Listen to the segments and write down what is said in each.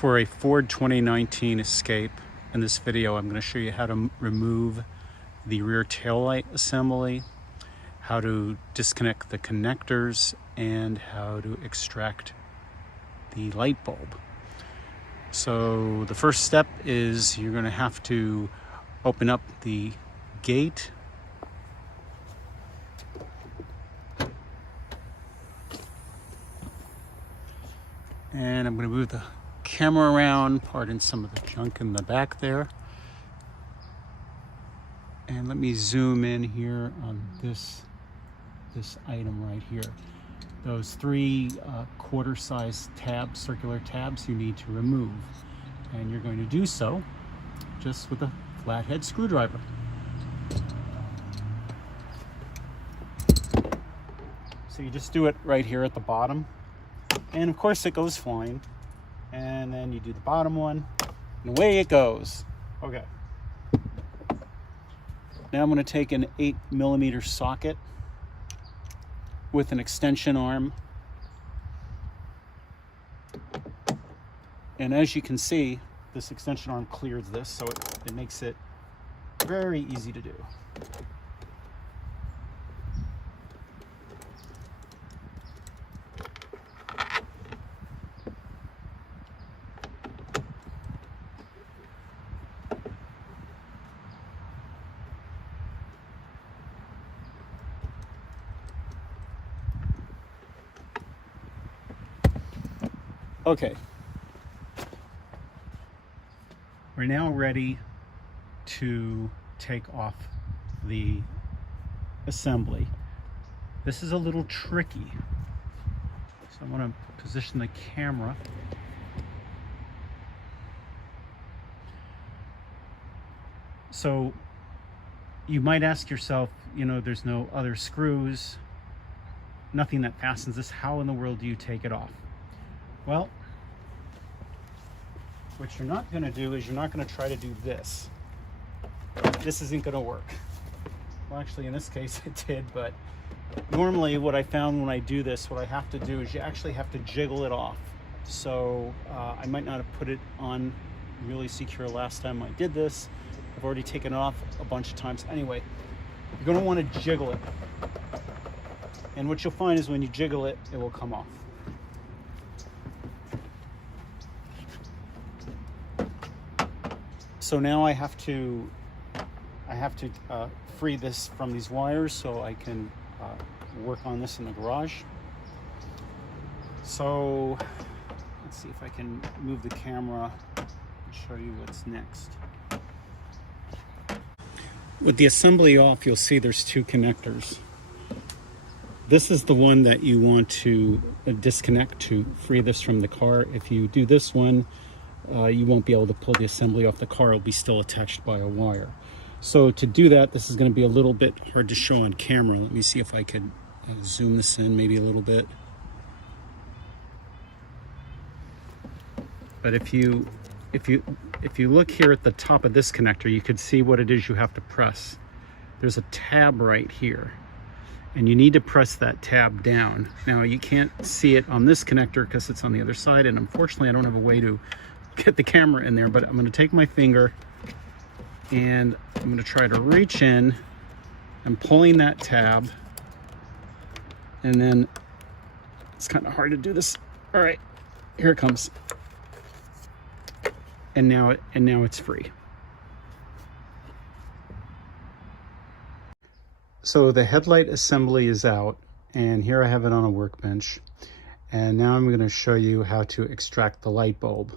For a Ford 2019 Escape, in this video I'm going to show you how to remove the rear taillight assembly, how to disconnect the connectors, and how to extract the light bulb. So the first step is you're going to have to open up the gate. And I'm going to move the camera around, pardon some of the junk in the back there. And let me zoom in here on this item right here. Those three quarter-size tabs, circular tabs, you need to remove. And you're going to do so just with a flathead screwdriver. So you just do it right here at the bottom. And of course it goes flying. And then you do the bottom one, and away it goes. Okay. Now I'm going to take an 8mm socket with an extension arm. And as you can see, this extension arm clears this, so it makes it very easy to do. Okay, we're now ready to take off the assembly. This is a little tricky, so I'm going to position the camera. So you might ask yourself, you know, there's no other screws, nothing that fastens this. How in the world do you take it off? Well, what you're not going to do is you're not going to try to do this. This isn't going to work. Well, actually, in this case, it did, but normally what I found when I do this, what I have to do is you actually have to jiggle it off. So I might not have put it on really secure last time I did this. I've already taken it off a bunch of times. Anyway, you're going to want to jiggle it. And what you'll find is when you jiggle it, it will come off. So now I have to free this from these wires so I can work on this in the garage. So let's see if I can move the camera and show you what's next. With the assembly off, you'll see there's two connectors. This is the one that you want to disconnect to free this from the car. If you do this one, you won't be able to pull the assembly off the car. It'll be still attached by a wire. So to do that, this is going to be a little bit hard to show on camera. Let me see if I could zoom this in maybe a little bit. But if you look here at the top of this connector, you could see what it is you have to press. There's a tab right here, and you need to press that tab down. Now you can't see it on this connector because it's on the other side, and unfortunately I don't have a way to get the camera in there, but I'm going to take my finger and I'm going to try to reach in and pulling that tab, and then it's kind of hard to do this. All right, here it comes, and now it's free. So the headlight assembly is out, and here I have it on a workbench, and now I'm going to show you how to extract the light bulb.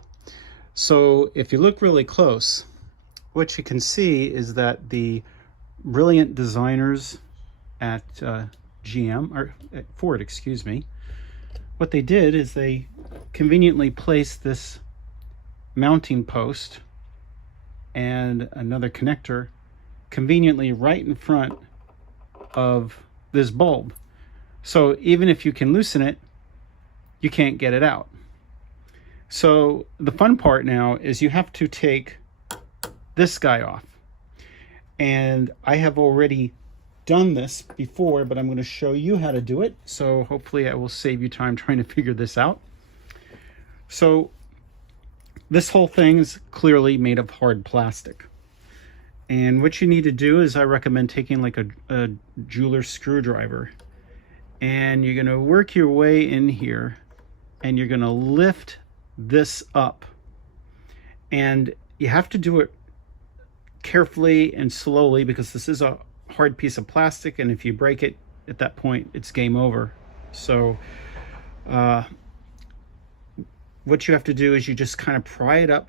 So if you look really close, what you can see is that the brilliant designers at at Ford, excuse me, what they did is they conveniently placed this mounting post and another connector conveniently right in front of this bulb. So even if you can loosen it, you can't get it out. So the fun part now is you have to take this guy off. And I have already done this before, but I'm going to show you how to do it. So hopefully I will save you time trying to figure this out. So this whole thing is clearly made of hard plastic. And what you need to do is I recommend taking like a jeweler's screwdriver, and you're going to work your way in here, and you're going to lift this up. And you have to do it carefully and slowly because this is a hard piece of plastic, and if you break it at that point, it's game over. So what you have to do is you just kind of pry it up,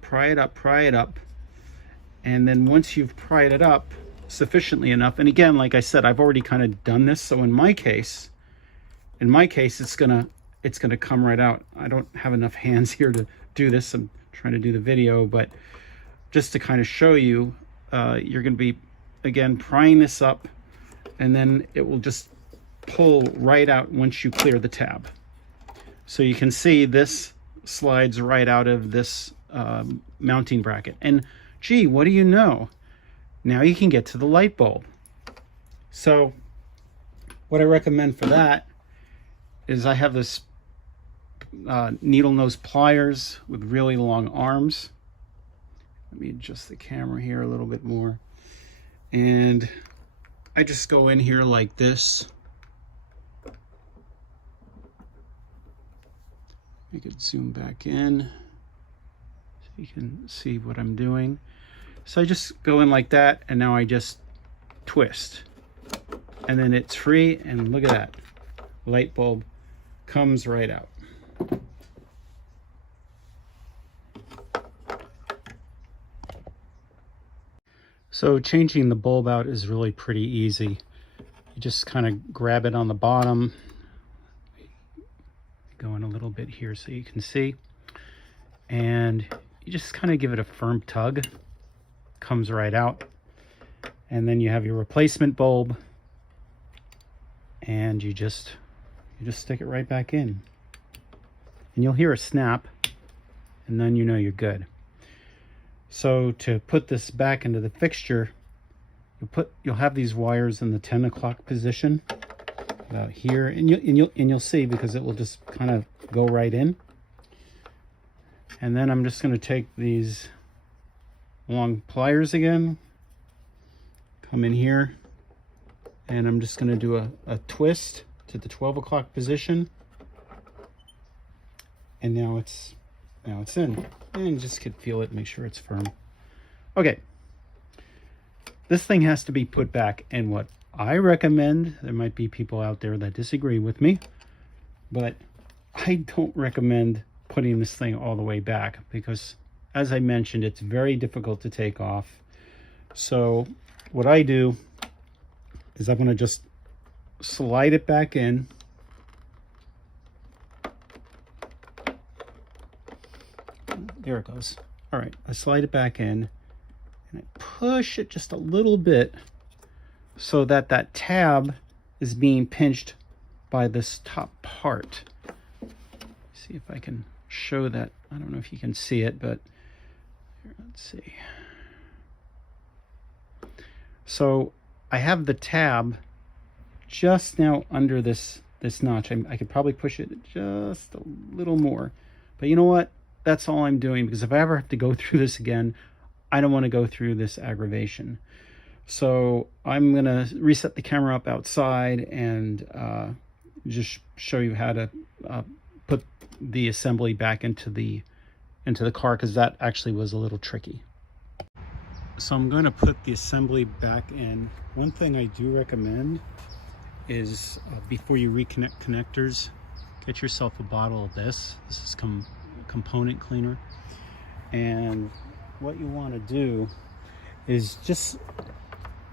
and then once you've pried it up sufficiently enough, and again, like I said, I've already kind of done this, so in my case it's gonna come right out. I don't have enough hands here to do this. I'm trying to do the video, but just to kind of show you, you're gonna be, again, prying this up, and then it will just pull right out once you clear the tab. So you can see this slides right out of this mounting bracket. And gee, what do you know? Now you can get to the light bulb. So what I recommend for that is I have this needle nose pliers with really long arms. Let me adjust the camera here a little bit more. And I just go in here like this. You could zoom back in so you can see what I'm doing. So I just go in like that, and now I just twist. And then it's free, and look at that. Light bulb comes right out. So changing the bulb out is really pretty easy. You just kind of grab it on the bottom. Go in a little bit here so you can see. And you just kind of give it a firm tug. Comes right out. And then you have your replacement bulb. And you just stick it right back in. And you'll hear a snap. And then you know you're good. So to put this back into the fixture, you'll have these wires in the 10 o'clock position about here, and you'll see, because it will just kind of go right in. And then I'm just going to take these long pliers again, come in here, and I'm just going to do a twist to the 12 o'clock position, and now it's in. And just could feel it, make sure it's firm. Okay, this thing has to be put back, and what I recommend, there might be people out there that disagree with me, but I don't recommend putting this thing all the way back, because as I mentioned, it's very difficult to take off. So what I do is I'm going to just slide it back in. There it goes. All right, I slide it back in, and I push it just a little bit so that that tab is being pinched by this top part. See if I can show that. I don't know if you can see it, but here, let's see. So I have the tab just now under this notch. I could probably push it just a little more, but you know what? That's all I'm doing, because if I ever have to go through this again, I don't want to go through this aggravation. So I'm going to reset the camera up outside and just show you how to put the assembly back into the car, because that actually was a little tricky. So I'm going to put the assembly back in. One thing I do recommend is before you reconnect connectors, get yourself a bottle of this. This is component cleaner, and what you want to do is just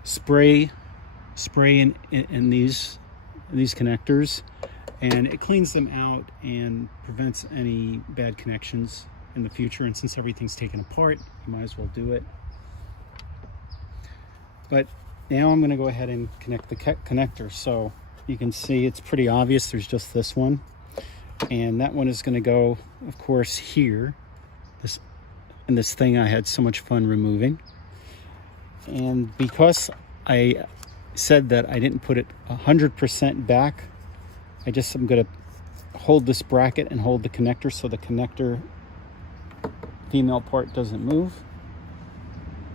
spray in these connectors, and it cleans them out and prevents any bad connections in the future. And since everything's taken apart, you might as well do it. But now I'm going to go ahead and connect the connector. So you can see it's pretty obvious. There's just this one. And that one is going to go, of course, here. This thing I had so much fun removing. And because I said that I didn't put it 100% back, I'm going to hold this bracket and hold the connector, so the connector female part doesn't move.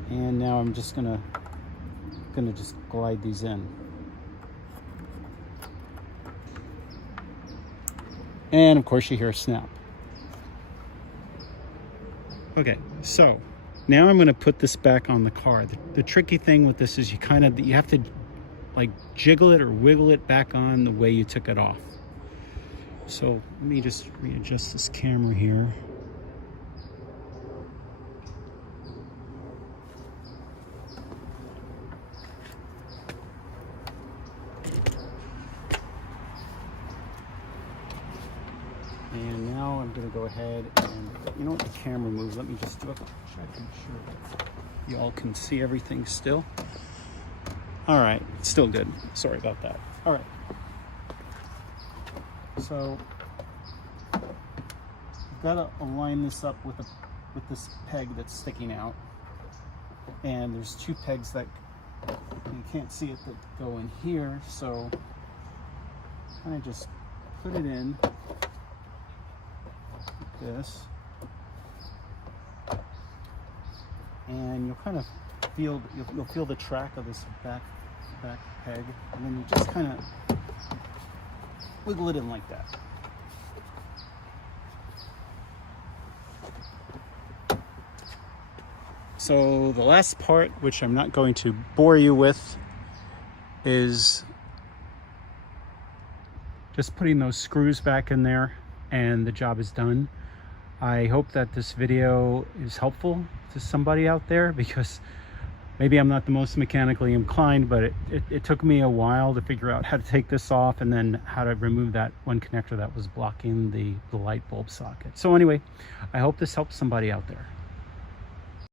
And now I'm just gonna just glide these in. And of course you hear a snap. Okay, so now I'm gonna put this back on the car. The tricky thing with this is you have to like jiggle it or wiggle it back on the way you took it off. So let me just readjust this camera here. And now I'm going to go ahead and, you know what, the camera moves. Let me just do a check and make sure that you all can see everything still. All right, still good. Sorry about that. All right. So I've got to align this up with this peg that's sticking out. And there's two pegs that you can't see it that go in here. So I just put it in. This, and you'll kind of feel you'll feel the track of this back peg, and then you just kind of wiggle it in like that. So the last part, which I'm not going to bore you with, is just putting those screws back in there, and the job is done. I hope that this video is helpful to somebody out there, because maybe I'm not the most mechanically inclined, but it took me a while to figure out how to take this off and then how to remove that one connector that was blocking the light bulb socket. So anyway, I hope this helps somebody out there.